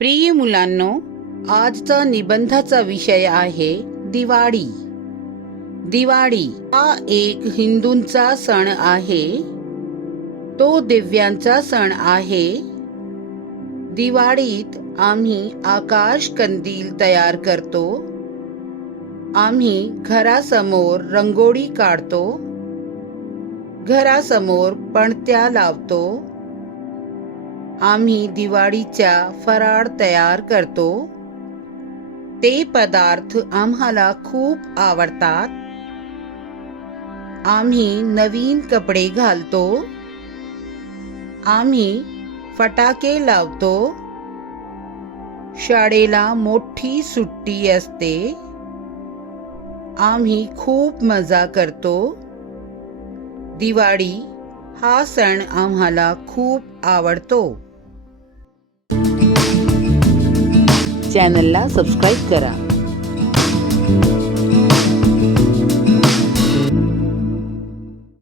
प्रिय मुलांनो, आजचा निबंधाचा विषय आहे दिवाळी। दिवाळी हा एक हिंदूंचा सण आहे। तो दिव्यांचा सण आहे। दिवाळीत आम्ही आकाश कंदील तयार करतो। आम्ही घरासमोर रंगोळी काढतो। घरासमोर पणत्या लावतो। आम्ही दिवाळीच्या फराळ तयार करतो। ते पदार्थ आम्हाला खूप आवडतात। आम्ही नवीन कपडे घालतो। आम्ही फटाके लावतो। शाळेला मोठी सुट्टी असते। आम्ही खूप मजा करतो। दिवाळी हा सण आम्हाला खूप आवडतो। चॅनलला सबस्क्राईब करा।